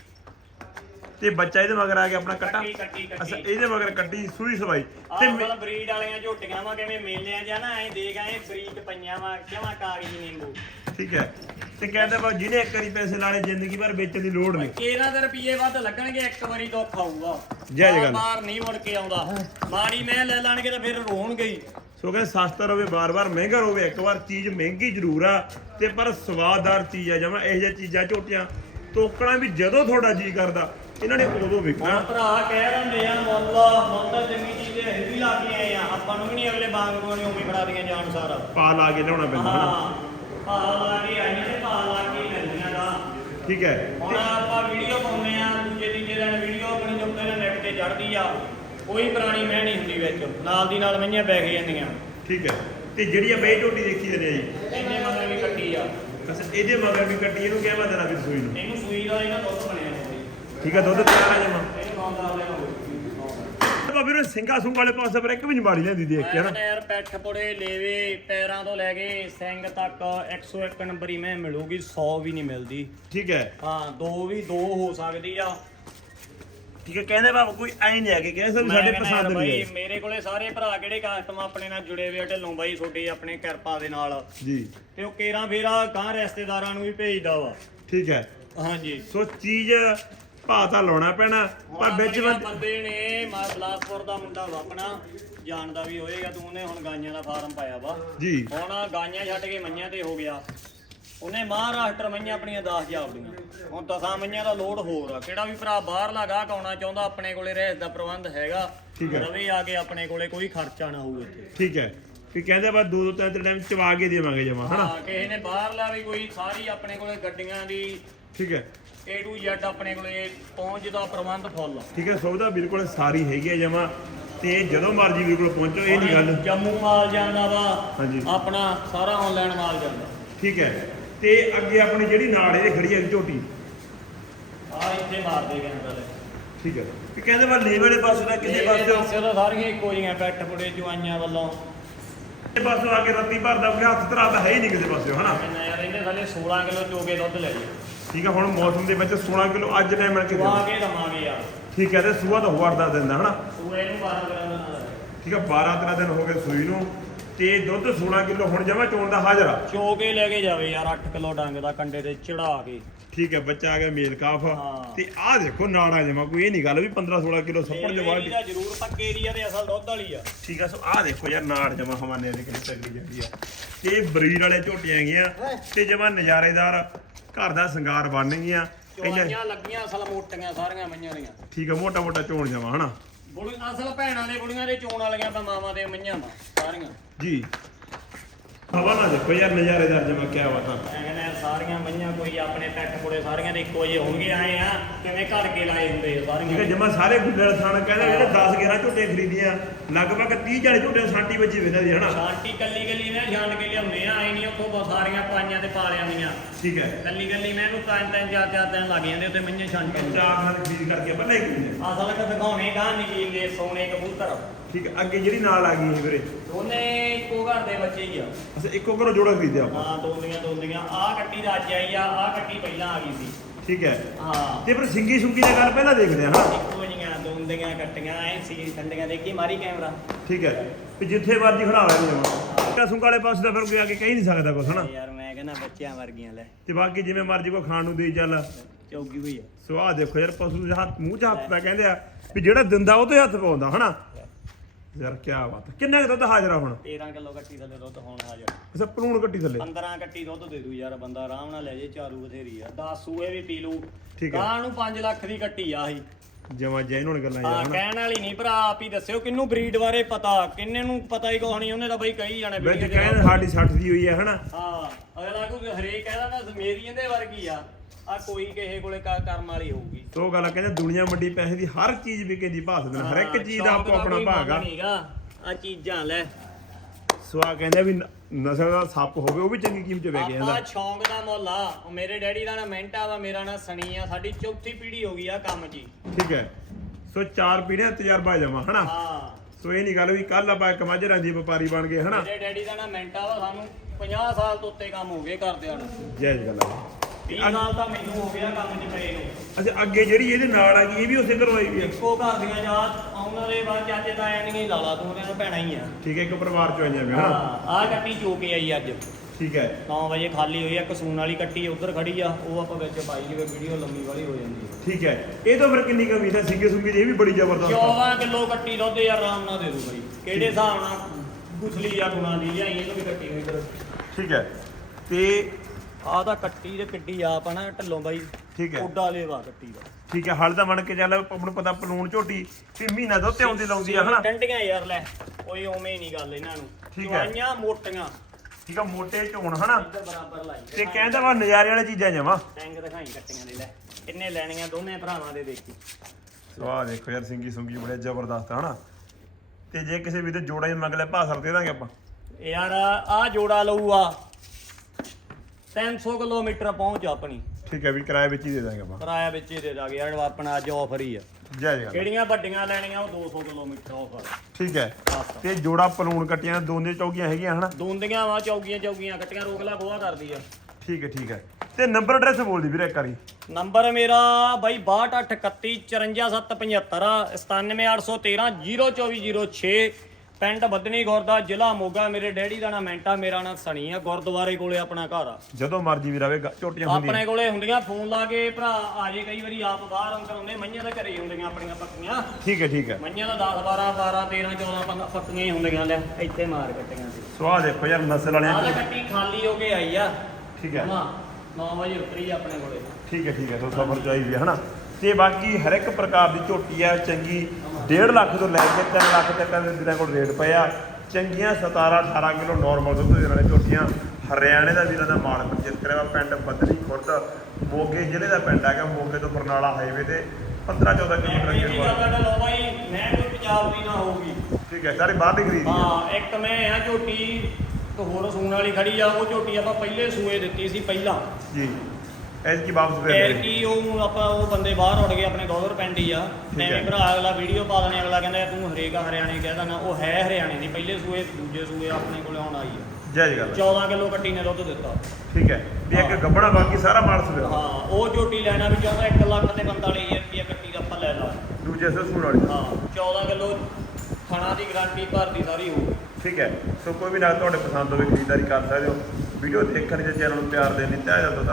ਤੇ ਬੱਚਾ ਇਹਦੇ ਮਗਰ ਆ ਗਿਆ ਆਪਣਾ ਕੱਟਾ। ਕੱਟੀ ਕੱਟੀ ਅੱਛਾ ਕੱਟੀ ਇਹਦੇ ਮਗਰ ਕੱਟੀ ਸੂਈ ਸਵਾਈ। ਆਹ ਤੇ ਮਤਲਬ ਬਰੀਡ ਵਾਲੀਆਂ ਝੋਟੀਆਂ ਵਾ ਕਿਵੇਂ ਮੇਲਿਆਂ ਜਾਂ ਨਾ ਐ ਦੇਖ ਐ ਬਰੀਕ ਪਈਆਂ ਵਾ ਕਿਵੇਂ ਕਾਗਜ਼ੀ ਨਿੰਬੂ ਠੀਕ ਹੈ। ਤੇ ਕਹਿੰਦੇ ਬਾ ਜਿਹਨੇ ਇੱਕ ਵਾਰੀ ਪੈਸੇ ਲਾਣੇ ਜ਼ਿੰਦਗੀ ਭਰ ਵੇਚਣ ਦੀ ਲੋੜ ਨਹੀਂ। 13 ਦੇ ਰੁਪਏ ਵੱਧ ਲੱਗਣਗੇ ਇੱਕ ਵਾਰੀ ਦੁੱਖ ਆਊਗਾ। ਜੈ ਜੈ। ਬਾਰ ਨਹੀਂ ਮੁੜ ਕੇ ਆਉਂਦਾ। ਮਾੜੀ ਮੈਂ ਲੈ ਲੈਣਗੇ ਤਾਂ ਫਿਰ ਰੋਣਗੇ ਹੀ। ਸੋ ਕਹਿੰਦੇ ਸਸਤਾ ਰਵੇ ਬਾਰ-ਬਾਰ ਮਹਿੰਗਾ ਰਵੇ ਇੱਕ ਵਾਰ ਚੀਜ਼ ਮਹਿੰਗੀ ਜ਼ਰੂਰ ਆ ਤੇ ਪਰ ਸਵਾਦਦਾਰ ਚੀਜ਼ ਆ ਜਮਾ ਇਹੋ ਜਿਹੀਆਂ ਚੀਜ਼ਾਂ ਝੋਟੀਆਂ ਤੋਕਣਾ ਵੀ ਜਦੋਂ ਤੁਹਾਡਾ ਜੀ ਕਰਦਾ ਇਹਨਾਂ ਨੇ ਉਦੋਂ ਵਿਕਣਾ ਭਰਾ ਕਹਿ ਦਿੰਦੇ ਆ ਮੁੱਲ ਮੁੱਲ ਚੰਗੀ ਚੀਜ਼ ਦੇ ਅਸੀਂ ਵੀ ਲਾ ਕੇ ਆਏ ਆ ਆਪਾਂ ਨੂੰ ਵੀ ਨਹੀਂ ਅਗਲੇ ਬਾਗ ਕੋਣੇ ਉਵੇਂ ਫੜਾ ਦੀਆਂ ਜਾਣ ਸਾਰਾ। ਪਾ ਲਾ ਕੇ ਲਿਆਉਣਾ ਪੈਂਦਾ ਹਾਂ ਭਾਅ ਲਾ ਕੇ ਆਈਆਂ ਤੇ ਭਾਅ ਲਾ ਕੇ ਹੀ ਲੈਂਦੀਆਂ ਦਾ ਠੀਕ ਹੈ। ਹੁਣ ਆਪਾਂ ਵੀਡੀਓ ਪਾਉਂਦੇ ਆ ਦੂਜੇ ਤੀਜੇ ਦਿਨ ਵੀਡੀਓ ਆਪਣੀ ਜੁੱਤੇ ਨੇ ਨੈਟ ਤੇ ਚੜਦੀ ਆ ਕੋਈ ਪੁਰਾਣੀ ਮੈਂ ਨਹੀਂ ਹੁੰਦੀ ਵਿੱਚ। ਨਾਲ ਦੀ ਨਾਲ ਮਈਆਂ ਬੈਗ ਜਾਂਦੀਆਂ ਠੀਕ ਹੈ। ਤੇ ਜਿਹੜੀ ਆ ਬਈ ਦੇਖੀ ਜਾਂਦੇ ਆ ਜੀ? ਇੰਨੇ ਮਗਰ ਵੀ ਕੱਟੀ ਆ। ਅੱਛਾ ਇਹਦੇ ਮਗਰ ਵੀ ਕੱਟੀ ਇਹਨੂੰ ਕਿਹਾ ਦੇਣਾ ਵੀ ਸੂਈ ਨੂੰ? ਇਹਨੂੰ ਸੂਈ ਦਾ ਇਹਨਾਂ ਦੁੱਧ ਬਣਿਆ ਠੀਕ ਹੈ ਦੁੱਧ ਤਿਆਰ ਆ ਜਮਾ। ਬਾਬੇ ਨੂੰ ਸਿੰਘਾ ਸੁੰਗ ਵਾਲੇ ਪਾਸੇ ਪਰ ਇੱਕ ਵੀ ਨਹੀਂ ਲੈਂਦੀ ਦੇਖ ਕੇ ਮੈਂ ਨਾ। ਕਹਿੰਦਾ ਯਾਰ ਪੈਠ ਪੁੜੇ ਲੇਵੇ ਪੈਰਾਂ ਤੋਂ ਲੈ ਕੇ ਸਿੰਘ ਤੱਕ 101 ਨੰਬਰੀ ਮੈਂ ਮਿਲੂਗੀ 100 ਵੀ ਨਹੀਂ ਮਿਲਦੀ। ਠੀਕ ਹੈ। ਹਾਂ ਦੋ ਵੀ ਦੋ ਹੋ ਸਕਦੀ ਆ। ਠੀਕ ਹੈ ਕਹਿੰਦੇ ਬਾਬਾ ਕੋਈ ਐ ਨਹੀਂ ਆ ਕਿ ਕਹਿੰਦੇ ਸਭ ਮੈਂ ਸਾਡੇ ਪਸੰਦ ਬਾਈ ਨਹੀਂ ਹੈ ਮੇਰੇ ਕੋਲੇ ਸਾਰੇ ਭਰਾ ਕਿਹੜੇ ਕਸਟਮ ਆਪਣੇ ਨਾਲ ਜੁੜੇ ਹੋਏ ਆ ਢਿੱਲੋਂ ਬਾਈ ਤੁਹਾਡੇ ਆਪਣੇ ਕਿਰਪਾ ਦੇ ਨਾਲ। ਜੀ। ਤੇ ਉਹ ਕੇਰਾਂ ਫੇਰਾ ਗਾਂ ਰਿਸ਼ਤੇਦਾਰਾਂ ਨੂੰ ਵੀ ਭੇਜਦਾ ਵਾ। ਠੀਕ ਹੈ। ਹਾਂਜੀ। ਸੋ ਚੀਜ਼ ਭਾਅ ਤਾਂ ਲਾਉਣਾ ਪੈਣਾ ਪਰ ਵਿੱਚ ਬੰਦੇ ਨੇ ਮਾ ਬਲਾਸਪੁਰ ਦਾ ਮੁੰਡਾ ਵਾ ਆਪਣਾ ਜਾਣਦਾ ਵੀ ਹੋਏਗਾ ਤੂੰ ਉਹਨੇ ਹੁਣ ਗਾਈਆਂ ਦਾ ਫਾਰਮ ਪਾਇਆ ਵਾ। ਜੀ। ਹੁਣ ਗਾਈਆਂ ਛੱਡ ਕੇ ਮਈਆਂ ਤੇ ਹੋ ਗਿਆ। ਉਹਨੇ ਮਹਾਰਾਸ਼ਟਰ ਮਈਆਂ ਆਪਣੀਆਂ 10 ਜਾਪਦੀਆਂ ਹੁਣ ਦਸਾਂ ਮਈਆਂ ਦਾ ਲੋਡ ਹੋਰ ਆ। ਕਿਹੜਾ ਵੀ ਭਰਾ ਬਾਹਰਲਾ ਗਾਹਕ ਆਉਣਾ ਚਾਹੁੰਦਾ ਆਪਣੇ ਕੋਲੇ ਰਹਿਸ ਦਾ ਪ੍ਰਬੰਧ ਹੈਗਾ ਠੀਕ ਹੈ। ਰਵੇ ਆ ਕੇ ਆਪਣੇ ਕੋਲੇ ਕੋਈ ਖਰਚਾ ਨਾ ਹੋਊ ਇੱਥੇ। ਠੀਕ ਹੈ। ਕਿ ਕਹਿੰਦੇ ਬਾ ਦੋ ਦੋ ਤਿੰਨ ਤਿੰਨ ਟਾਈਮ ਚਵਾ ਕੇ ਦੇਵਾਂਗੇ ਜਮਾ ਹਨਾ? ਹਾਂ ਕਿਸੇ ਨੇ ਬਾਹਰਲਾ ਵੀ ਕੋਈ ਸਾਰੀ ਆਪਣੇ ਕੋਲੇ ਗੱਡੀਆਂ ਦੀ ਠੀਕ ਹੈ। A to Z ਆਪਣੇ ਕੋਲੇ ਪਹੁੰਚ ਦਾ ਪ੍ਰਬੰਧ ਫੁੱਲ ਆ। ਠੀਕ ਹੈ ਸੁਵਿਧਾ ਬਿਲਕੁਲ ਸਾਰੀ ਹੈਗੀ ਹੈ ਜਮਾ। ਤੇ ਜਦੋਂ ਮਰਜ਼ੀ ਵੀ ਕੋਲ ਪਹੁੰਚੋ ਇਹ ਨਹੀਂ ਗੱਲ। ਜੰਮੂ ਮਾਲ ਜਾਂਦਾ ਵਾ ਹਾਂਜੀ। ਆਪਣਾ ਸਾਰਾ ਆਨਲਾਈਨ ਮਾਲ ਜਾਂਦਾ। ਠੀਕ ਹੈ। ਤੇ ਅੱਗੇ ਆਪਣੀ ਜਿਹੜੀ ਨਾਲ ਇਹਦੇ ਖੜੀ ਹੈ ਝੋਟੀ। ਆ ਇੱਥੇ ਮਾਰਦੇ ਗਏ ਅੰਦਰ। ਠੀਕ ਹੈ। ਕਿ ਕਹਿੰਦੇ ਬਾ ਲੀਵ ਵਾਲੇ ਪਾਸੇ ਦਾ ਕਿਸੇ ਪਾਸੇ ਪਾਸੇ ਤਾਂ ਸਾਰੀਆਂ ਇੱਕੋ ਜਿਹੀਆਂ ਪੈਟ ਪੁੜੇ ਜਵਾਈਆਂ ਵੱਲੋਂ। ਇਹ ਪਾਸੋਂ ਆ ਕੇ ਰੱਤੀ ਭਰਦਾ ਕੋਈ ਹੱਥ ਧਰਾ ਤਾਂ ਹੈ ਹੀ ਨਹੀਂ ਕਿਸੇ ਪਾਸੇ ਹਨਾ? ਮੈਂ ਯਾਰ ਇਹਨੇ ਥੱਲੇ 16 ਕਿਲੋ ਚੋਗੇ ਦੁੱਧ ਲੈ ਜੀ ਠੀਕ ਹੈ ਹੁਣ ਮੌਸਮ ਦੇ ਵਿੱਚ 16 ਕਿਲੋ ਅੱਜ ਟਾਈਮ ਮਿਲ ਕੇ ਦਿਓ। ਕੇ ਦਵਾਂਗੇ ਯਾਰ। ਠੀਕ ਹੈ ਤੇ ਸੂਆ ਤਾਂ ਹੋਰ ਦਾ ਦਿੰਦਾ ਹਨਾ? ਸੂਏ ਨੂੰ 12 ਗ੍ਰਾਮ ਦਾ ਠੀਕ ਹੈ 12 13 ਦਿਨ ਹੋ ਗਏ ਸੂਈ ਨੂੰ। ਤੇ ਦੁੱਧ 16 ਕਿਲੋ ਹੁਣ ਜਮਾ ਚੋਣ ਦਾ ਹਾਜ਼ਰ ਆ। ਚੋ ਕੇ ਲੈ ਕੇ ਜਾਵੇ ਯਾਰ 8 ਕਿਲੋ ਡੰਗ ਦਾ ਕੰਡੇ ਤੇ ਚੜਾ ਕੇ। ਠੀਕ ਹੈ ਬੱਚਾ ਆ ਗਿਆ ਮੇਲ ਕਾਫ। ਹਾਂ। ਤੇ ਆਹ ਦੇਖੋ ਨਾੜਾ ਜਮਾ ਕੋਈ ਇਹ ਨਹੀਂ ਗੱਲ ਵੀ 15 16 ਕਿਲੋ ਸੱਪੜ ਜਵਾ ਇਹਦਾ ਜ਼ਰੂਰ ਪੱਕੇ ਏਰੀਆ ਦੇ ਅਸਲ ਦੁੱਧ ਵਾਲੀ ਆ। ਠੀਕ ਆ ਸੋ ਆਹ ਦੇਖੋ ਯਾਰ ਨਾੜ ਜਮਾ ਹਵਾਨੇ ਦੀ ਕਿੰਨੀ ਤਗੜੀ ਜਾਂਦੀ ਆ। ਤੇ ਬਰੀਡ ਵਾਲੇ ਝੋਟੀਆਂ ਹੈਗੀਆਂ ਤੇ ਜਮਾ ਨਜ਼ਾਰੇਦਾਰ ਘਰ ਦਾ ਸ਼ਿੰਗਾਰ ਬਣਨਗੀਆਂ ਇਹਨਾਂ ਚਵਾਈਆਂ ਲੱਗੀਆਂ ਅਸਲ ਮੋਟੀਆਂ ਸਾਰੀਆਂ ਮਈਆਂ ਦੀਆਂ। ਠੀਕ ਆ ਮੋਟਾ ਮੋਟਾ ਚੋਣ ਜਮਾ ਹਨਾ? ਬੁੜੀ ਅਸਲ ਭੈਣਾਂ ਦੇ ਬੁੜੀਆਂ ਦੇ ਚੋਣ ਵਾਲੀਆਂ ਤਾਂ ਮਾਵਾਂ ਦੇ ਮਈਆਂ ਵਾ ਸਾਰੀਆਂ। ਜੀ। ਹਵਾ ਨਾ ਦੇਖੋ ਯਾਰ ਨਜ਼ਾਰੇਦਾਰ ਜਮਾ ਕਿਆ ਬਾਤ ਆ ਮੈਂ ਕਹਿੰਦਾ ਯਾਰ ਸਾਰੀਆਂ ਮਈਆਂ ਕੋਈ ਆਪਣੇ ਪੈਟ ਕੋਲੇ ਸਾਰੀਆਂ ਦੇ ਇੱਕੋ ਜਿਹੇ ਹੋਣਗੇ ਆਏ ਆ ਕਿਵੇਂ ਘੜ ਕੇ ਲਾਏ ਹੁੰਦੇ ਆ ਸਾਰੀਆਂ? ਜਮਾ ਸਾਰੇ ਗੁੱਡਲ ਥਾਣ ਕਹਿੰਦੇ ਜਿਹੜੇ 10 11 ਝੋਟੇ ਖਰੀਦੀਆਂ ਲਗਭਗ 30 40 ਝੋਟੇ ਸਾਂਟੀ ਵੱਜੀ ਵੇਂਦਾ ਦੀ ਹਨਾ? ਸ਼ਾਂਤੀ ਕੱਲੀ ਕੱਲੀ ਨੇ ਛਾਂਟ ਕੇ ਲਿਆਉਂਦੇ ਆ ਆਈ ਨਹੀਂ ਉੱਥੋਂ ਬਹੁਤ ਸਾਰੀਆਂ ਪਾਈਆਂ ਤੇ ਪਾ ਲਿਆਂਦੀਆਂ ਠੀਕ ਹੈ। ਕੱਲੀ ਕੱਲੀ ਮੈਂ ਇਹਨੂੰ ਤਿੰਨ ਤਿੰਨ ਚਾਰ ਚਾਰ ਦਿਨ ਲੱਗ ਜਾਂਦੇ ਉੱਤੇ ਮਈਆਂ ਛਾਂਟ ਕੇ। ਚਾਰ ਨਾਲ ਖਰੀਦ ਕਰਕੇ ਆਪਾਂ ਲੈ ਕੇ ਆਉਂਦੇ ਹਾਂ। ਅਸਲ ਕਿ ਦਿਖਾਉਣੇ ਗਾਂ ਨਿਕਲੀ ਦੇ ਸੋਨੇ ਕਬੂਤਰ। ਠੀਕ ਹੈ ਅੱਗੇ ਜਿਹੜੀ ਨਾਲ ਆ ਗਈ ਇਹ ਵੀਰੇ। ਦੋਨੇ ਇੱਕੋ ਘਰ ਦੇ ਬੱਚੇ ਹੀ ਆ। ਅੱਛਾ ਇੱਕੋ ਘਰੋਂ ਜੋੜਾ ਖਰੀਦਿਆ ਆਪਾਂ? ਹਾਂ ਦੋਂਦੀਆਂ ਦੋਂਦੀਆਂ ਆਹ ਕੱਟੀ ਦਾ ਅੱਜ ਆਈ ਆ ਆਹ ਕੱਟੀ ਪਹਿਲਾਂ ਆ ਗਈ ਸੀ। ਠੀਕ ਹੈ। ਹਾਂ। ਤੇ ਪਰ ਸਿੰਗੀ ਸੁੰਗੀ ਦੀ ਗੱਲ ਪਹਿਲਾਂ ਦੇਖਦੇ ਹਾਂ ਇੱਕੋ ਜੀਆਂ ਦੋਂਦੀਆਂ ਕੱਟੀਆਂ ਐ ਸੀ ਠੰਡੀਆਂ। ਦੇਖੀ ਮਾਰੀ ਕੈਮਰਾ। ਠੀਕ ਹੈ। ਵੀ ਜਿੱਥੇ ਮਰਜ਼ੀ ਖੜਾ ਲੈ ਜਾਵਾਂ ਕਾ ਸੁੰਗ ਵਾਲੇ ਪਾਸੇ ਦਾ ਫਿਰ ਕੋਈ ਆ ਕੇ ਕਹਿ ਨਹੀਂ ਸਕਦਾ ਕੁਛ ਹਨਾ? ਯਾਰ ਮੈਂ ਕਹਿੰਦਾ ਬੱਚਿਆਂ ਵਰਗੀਆਂ ਲੈ। ਤੇ ਬਾਕੀ ਜਿਵੇਂ ਮਰਜ਼ੀ ਕੋ ਖਾਣ ਨੂੰ ਦੇਈ ਚੱਲ। ਚੌਗੀ ਹੋਈ ਆ। ਸੋ ਦੇਖੋ ਯਾਰ ਪਸ਼ੂ ਦੇ ਹੱਥ ਮੂੰਹ 'ਚ ਹੱਥ ਦਾ ਕਹਿੰਦੇ ਆ ਵੀ ਜਿਹੜਾ ਦਿੰਦਾ ਉਹ ਤੇ ਹੱਥ ਪਾਉਂਦਾ ਹਨਾ? ਯਾਰ ਕੀ ਬਾਤ ਹੈ। ਕਿੰਨਾ ਕੁ ਦੁੱਧ ਹਾਜ਼ਰ ਆ ਹੁਣ? 13 ਕਿਲੋ ਕੱਟੀ ਥੱਲੇ ਦੁੱਧ ਹੋਣ ਹਾਜ਼ਰ। ਅੱਛਾ ਪਲੂਣ ਕੱਟੀ ਥੱਲੇ। 15 ਕੱਟੀ ਦੁੱਧ ਦੇ ਦੂ ਯਾਰ ਬੰਦਾ ਆਰਾਮ ਨਾਲ ਲੈ ਜੇ ਚਾਰੂ ਬਥੇਰੀ ਆ। 10 ਸੂਏ ਵੀ ਪੀ ਲੂ ਠੀਕ ਹੈ। ਗਾਂ ਨੂੰ 5 ਲੱਖ ਦੀ ਕੱਟੀ ਆ ਆਹੀ ਜਮਾ ਜੈਨ ਹੁਣ ਗੱਲਾਂ ਹਾਂ ਯਾਰ ਹਨਾ? ਕਹਿਣ ਵਾਲੀ ਨਹੀਂ ਭਰਾ ਆਪ ਹੀ ਦੱਸਿਓ ਕਿੰਨੂੰ ਬਰੀਡ ਬਾਰੇ ਪਤਾ? ਕਿੰਨੇ ਨੂੰ ਪਤਾ ਹੀ ਨਹੀਂ ਉਹਨੇ ਤਾਂ ਬਈ ਕਹੀ ਜਾਣਾ ਵਿੱਚ 'ਚ। ਕਹਿੰਦੇ ਸਾਡੀ 60 ਦੀ ਹੋਈ ਹੈ ਹਨਾ? ਹਾਂ ਅਗਲਾ ਕੋਈ ਹਰੇਕ ਕਹਿੰਦਾ ਨਾ ਮੇਰੀ ਇਹਦੇ ਵਰਗੀ ਆ। ਆ ਕੋਈ ਕਿਸੇ ਕੋਲੇ ਕਾ ਕਰਮ ਵਾਲੀ ਹੋਊਗੀ। ਸੋ ਗੱਲ ਕਹਿੰਦੇ ਦੁਨੀਆ ਮੰਡੀ ਪੈਸੇ ਦੀ ਹਰ ਚੀਜ਼ ਵਿਕੇ ਦੀ ਭਾਅ ਦਿੰਦੇ ਹਰ ਇੱਕ ਚੀਜ਼ ਦਾ ਆਪੋ ਆਪਣਾ ਭਾਗ ਆ ਨਹੀਂਗਾ ਆ ਚੀਜ਼ਾਂ ਲੈ। ਸੋ ਆ ਕਹਿੰਦੇ ਵੀ ਨ- ਨਸਲ ਦਾ ਸੱਪ ਹੋਵੇ ਉਹ ਵੀ ਚੰਗੀ ਕੀਮਤ ਵਿਕ ਜਾਂਦਾ। ਆਪਾਂ ਸ਼ੌਂਕ ਦਾ ਮੁੱਲ ਆ। ਉਹ ਮੇਰੇ ਡੈਡੀ ਦਾ ਨਾਂ ਮਿੰਟਾ ਵਾ ਮੇਰਾ ਨਾਂ ਸਣੀ ਆ। ਸਾਡੀ ਚੌਥੀ ਪੀੜ੍ਹੀ ਹੋ ਗਈ ਆ ਕੰਮ 'ਚ ਹੀ। ਠੀਕ ਹੈ। ਸੋ ਚਾਰ ਪੀੜ੍ਹੀਆਂ ਦਾ ਤਜਰਬਾ ਜਮਾ ਹਨਾ? ਹਾਂ। ਸੋ ਇਹ ਨਹੀਂ ਗੱਲ ਵੀ ਕੱਲ ਆਪਾਂ ਇੱਕ ਮਾਝਰਾਂ ਦੀ ਵਪਾਰੀ ਬਣ ਗਏ ਹਨਾ? ਮੇਰੇ ਡੈਡੀ ਦਾ ਨਾਂ ਮਿੰਟਾ ਵਾ ਸਾਨੂੰ 50 ਸਾਲ ਤੋਂ ਉੱਤੇ ਕੰਮ ਹੋ ਗਏ ਕਰਦਿਆਂ ਨੂੰ। ਜਾਇਜ਼ ਗੱਲ ਆ 20 ਸਾਲ ਤਾਂ ਮੈਨੂੰ ਹੋ ਗਿਆ ਕੰਮ 'ਚ ਪਏ ਨੂੰ। ਅੱਛਾ ਅੱਗੇ ਜਿਹੜੀ ਇਹਦੇ ਨਾਲ ਆ ਗਈ ਇਹ ਵੀ ਉਸੇ ਘਰੋਂ ਆਈ ਵੀ ਆ? ਇੱਕੋ ਘਰ ਦੀਆਂ ਯਾਦ ਆਉਣ ਦੇ ਬਾਅਦ ਚਾਚੇ ਤਾਇਆਂ ਦੀਆਂ ਹੀ ਲਾ ਲਾ ਤੂੰ ਉਹਨਾਂ ਭੈਣਾ ਹੀ ਆ। ਠੀਕ ਹੈ ਇੱਕ ਪਰਿਵਾਰ ਚੋਂ ਆਈਆਂ ਵੀ ਹਾਂ ਹਨਾ ਆਹ ਕੱਟੀ ਚੋ ਕੇ ਆਈ ਅੱਜ। ਠੀਕ ਹੈ। 9 ਵਜੇ ਖਾਲੀ ਹੋਈ ਆ ਕਸੂਨ ਵਾਲੀ ਕੱਟੀ ਉਧਰ ਖੜੀ ਆ ਉਹ ਆਪਾਂ ਵਿੱਚ ਪਾਈ ਜਿਵੇਂ ਵੀਡੀਓ ਲੰਮੀ ਵਾਲੀ ਹੋ ਜਾਂਦੀ ਹੈ ਠੀਕ ਹੈ। ਇਹ ਤਾਂ ਫਿਰ ਕਿੰਨੀ ਕਮੀ ਹੈ? ਸਿੰਗੇ ਸੁੰਗੀ ਦੀ ਇਹ ਵੀ ਬੜੀ ਜ਼ਬਰਦਸਤ ਆ। 14 ਕਿਲੋ ਕੱਟੀ ਦੁੱਧ ਯਾਰ ਆਰਾਮ ਨਾਲ ਦੇ ਦੂ ਬਾਈ। ਕਿਹੜੇ ਹਿਸਾਬ ਨਾਲ? ਗੁਸਲੀ ਆ ਗੁਣਾ ਦੀ ਲਿਆਈ ਇਹਨੂੰ ਵੀ ਕੱਟੀ ਹੋਈ ਕਰ ਠੀਕ ਹੈ। ਤੇ ਆਹ ਤਾਂ ਕੱਟੀ ਤੇ ਕਿੱਡੀ ਆਪ ਆ ਨਾ ਢੱਲੋਂ ਬਾਈ। ਠੀਕ ਹੈ। ਉੱਡਾ ਲੇਵਾ ਕੱਟੀ ਦਾ। ਠੀਕ ਹੈ ਹਲ ਤਾਂ ਬਣ ਕੇ ਚੱਲ ਆਪਾਂ ਨੂੰ ਪਤਾ ਪਲੂਣ ਝੋਟੀ ਵੀ ਮਹੀਨਾ ਦੁੱਧ ਤੇ ਆਉਂਦੀ ਲਾਉਂਦੀ ਆ ਹਨਾ? ਡੰਡੀਆਂ ਯਾਰ ਲੈ ਕੋਈ ਉਵੇਂ ਨਹੀਂ ਗੱਲ ਇਹਨਾਂ ਨੂੰ। ਠੀਕ ਹੈ। ਚਵਾਈਆਂ ਮੋਟੀਆਂ। ਠੀਕ ਆ ਮੋਟੇ ਝੋਣ ਹਨਾ? ਇੱਧਰ ਬਰਾਬਰ ਲਾਈ ਤੇ ਕਹਿੰਦਾ ਵਾ ਨਜ਼ਾਰੇ ਵਾਲੀ ਚੀਜ਼ਾਂ ਜਮਾ। ਟੈਂਗ ਦਿਖਾਈ ਕੱਟੀਆਂ ਦੇ ਲੈ। ਕਿੰਨੇ ਲੈਣੀਆਂ ਦੋਨੇ ਭਰਾਵਾਂ ਦੇ ਦੇਖੀ। ਸਵਾਹ ਦੇਖੋ ਯਾਰ ਸਿੰਗੀ ਸੁੰਗੀ ਬੜੇ ਜ਼ਬਰਦਸਤ ਹਨਾ? ਤੇ ਜੇ ਕਿਸੇ ਵੀ ਤੇ ਜੋੜਾ ਹੀ ਮੰਗ ਲੈ ਭਾਸਰ ਦੇ ਦਾਂਗੇ ਆਪਾਂ। ਯਾਰ ਆ ਜੋੜਾ ਲਊਆ 300 ਕਿਲੋਮੀਟਰ ਪਹੁੰਚ ਆਪਣੀ। ਠੀਕ ਹੈ ਵੀ ਕਿਰਾਏ ਵਿੱਚ ਹੀ ਦੇ ਦਾਂਗੇ ਆਪਾਂ। ਕਿਰਾਇਆ ਵਿੱਚ ਹੀ ਦੇ ਦਾਂਗੇ ਯਾਰ ਆਪਣਾ ਅੱਜ ਆਫਰ ਹੀ ਆ। ਜੈ ਜੈ ਕਿਹੜੀਆਂ ਵੱਡੀਆਂ ਲੈਣੀਆਂ ਉਹ 200 ਕਿਲੋਮੀਟਰ ਆਫਰ ਠੀਕ ਹੈ। ਤੇ ਜੋੜਾ ਪਲੂਣ ਕੱਟੀਆਂ ਦੋਨੇ ਚੌਕੀਆਂ ਹੈਗੀਆਂ ਹਨਾ? ਦੋਂਦੀਆਂ ਵਾ ਚੌਗੀਆਂ ਚੌਗੀਆਂ ਕੱਟੀਆਂ ਰੋਕ ਲੈ ਗੋਆ ਕਰਦੀ ਆ। ਠੀਕ ਹੈ ਠੀਕ ਹੈ। ਤੇ ਨੰਬਰ ਐਡਰੈਸ ਬੋਲ ਦੀ ਵੀਰੇ ਇੱਕ ਵਾਰੀ। ਨੰਬਰ ਮੇਰਾ ਬਾਈ 6281544775 97813 ਪਿੰਡ ਬੱਦਨੀ ਗੁਰਦਾ ਜ਼ਿਲ੍ਹਾ ਮੋਗਾ। ਮੇਰੇ ਡੈਡੀ ਦਾ ਨਾਮ ਮੈਂਟਾ ਮੇਰਾ ਨਾਮ ਸਣੀ ਆ। ਗੁਰਦੁਆਰੇ ਕੋਲੇ ਆਪਣਾ ਘਰ ਆ। ਜਦੋਂ ਮਰਜ਼ੀ ਵੀ ਰਵੇ ਗ- ਝੋਟੀਆਂ ਹੁੰਦੀਆਂ। ਆਪਣੇ ਕੋਲੇ ਹੁੰਦੀਆਂ ਫੋਨ ਲਾ ਕੇ ਭਰਾ ਆ ਜੇ ਕਈ ਵਾਰੀ ਆਪ ਬਾਹਰ ਅੰਦਰ ਹੁੰਦੇ ਮਈਆਂ ਦੇ ਘਰੇ ਹੀ ਹੁੰਦੀਆਂ ਆਪਣੀਆਂ ਪੱਕੀਆਂ। ਠੀਕ ਹੈ ਠੀਕ ਹੈ। ਮਈਆਂ ਦਾ 10 12 12 13 14 15 ਪੱਕੀਆਂ ਹੀ ਹੁੰਦੀਆਂ ਲੈ ਇੱਥੇ ਮਾਰ ਕੱਟੀਆਂ ਸੀ। ਸਵਾਹ ਦੇਖੋ ਯਾਰ ਨਸਲ ਆਹ ਵਾਲਿਆਂ ਤਾਂ ਕੱਟੀ ਖਾਲੀ ਹੋ ਕੇ ਆਈ ਆ। ਠੀਕ ਹੈ। ਹਾਂ 9 ਵਜੇ ਉਤਰੀ ਆ ਆਪਣੇ ਕੋਲੇ। ਠੀਕ ਹੈ ਠੀਕ ਹੈ ਤੋਂ ਸਫਰ ਚਾਹੀ ਵੀ ਹੈ ਹਨਾ? ਤੇ ਬਾਕੀ ਹਰ ਇੱਕ ਪ੍ਰਕਾਰ ਦੀ ਝੋਟੀ ਆ ਚੰਗੀ। 1.5 ਲੱਖ ਤੋਂ ਲੈ ਕੇ 3 ਲੱਖ ਤੱਕ ਦੇ ਦਿਨਾਂ ਕੋਲ ਰੇਟ ਪਏ ਆ। ਚੰਗੀਆਂ 17 18 ਕਿਲੋ ਨਾਰਮਲ ਦੁੱਧ ਦੇ ਨਾਲੇ ਝੋਟੀਆਂ। ਹਰਿਆਣੇ ਦਾ ਵੀਰਾਂ ਦਾ ਮਾਲ ਪਰਚੇਸ ਕਰਿਆ ਪਿੰਡ ਬੱਦਲੀ ਖੁਰਦ ਮੋਗੇ ਜ਼ਿਲ੍ਹੇ ਦਾ ਪਿੰਡ ਹੈਗਾ ਮੋਗੇ ਤੋਂ ਬਰਨਾਲਾ ਹਾਈਵੇ ਤੇ 15 14 ਕਿਲੋਮੀਟਰ ਬਾਅਦ। ਗੱਲ ਲਓ ਬਾਈ ਮੈਂ ਕੋਈ ਪੰਜਾਬ ਦੀ ਨਾ ਹੋਊਗੀ। ਠੀਕ ਹੈ ਸਾਰੇ ਬਾਹਰ ਦੀ ਖਰੀਦੀ ਹਾਂ ਇੱਕ ਮੈਂ ਆ ਝੋਟੀ ਇੱਕ ਹੋਰ ਸੂਣ ਵਾਲੀ ਖੜੀ ਆ ਉਹ ਝੋਟੀ ਆਪਾਂ ਪਹਿਲੇ ਸੂਏ ਦਿੱਤੀ ਸੀ ਪਹਿਲਾਂ। ਜੀ। ਐਸ ਕੀ ਵਾਪਸ ਫੇਰ ਫਿਰ ਕੀ ਉਹ ਆਪਾਂ ਉਹ ਬੰਦੇ ਬਾਹਰ ਉੱਡ ਗਏ ਆਪਣੇ ਗੌਰ ਪਿੰਡ ਹੀ ਆ। ਹੈ। ਐਵੇਂ ਭਰਾ ਅਗਲਾ ਵੀਡੀਓ ਪਾ ਦੇਣੇ ਅਗਲਾ ਕਹਿੰਦਾ ਤੂੰ ਹਰੇਕ ਹਰਿਆਣੇ ਕਹਿਦਾ ਨਾ ਉਹ ਹੈ ਹਰਿਆਣੇ ਦੀ ਪਹਿਲੇ ਸੂਏ ਦੂਜੇ ਸੂਏ ਆਪਣੇ ਕੋਲ ਆਉਣ ਆਈ ਆ। ਜੈ ਜੀ ਗੱਲ। 14 ਕਿਲੋ ਕੱਟੀ ਨੇ ਦੁੱਧ ਦਿੱਤਾ। ਠੀਕ ਹੈ। ਵੀ ਇੱਕ ਗੱਬਣਾ ਬਾਕੀ ਸਾਰਾ ਮਾਲ ਸਵੇਰ ਹਾਂ ਉਹ ਝੋਟੀ ਲੈਣਾ ਵੀ ਚਾਹੁੰਦਾ 1 ਲੱਖ ਤੇ 45000 ਰੁਪਏ ਕੱਟੀ ਦਾ ਆਪਾਂ ਲੈ ਲਾ। ਦੂਜੇ ਸੇ ਸੂਣ ਵਾਲੀ। ਹਾਂ 14 ਕਿਲੋ ਖਾਣਾ ਦੀ ਗਾਰੰਟੀ ਭਰਦੀ ਸਾਰੀ ਹੋਊ। ਠੀਕ ਹੈ। ਸੋ ਕੋਈ ਵੀ ਨਾ ਤੁਹਾਡੇ ਪਸੰਦ ਹੋਵੇ ਖਰੀਦਦਾਰੀ ਕਰ ਸਕਦੇ ਹੋ। ਵੀਡੀਓ ਦੇਖਣ ਦੇ ਚੈਨਲ ਨੂੰ ਪਿਆਰ ਦੇਣ ਲਈ ਚਾਹ ਜਾਂਦਾ ਤਾਂ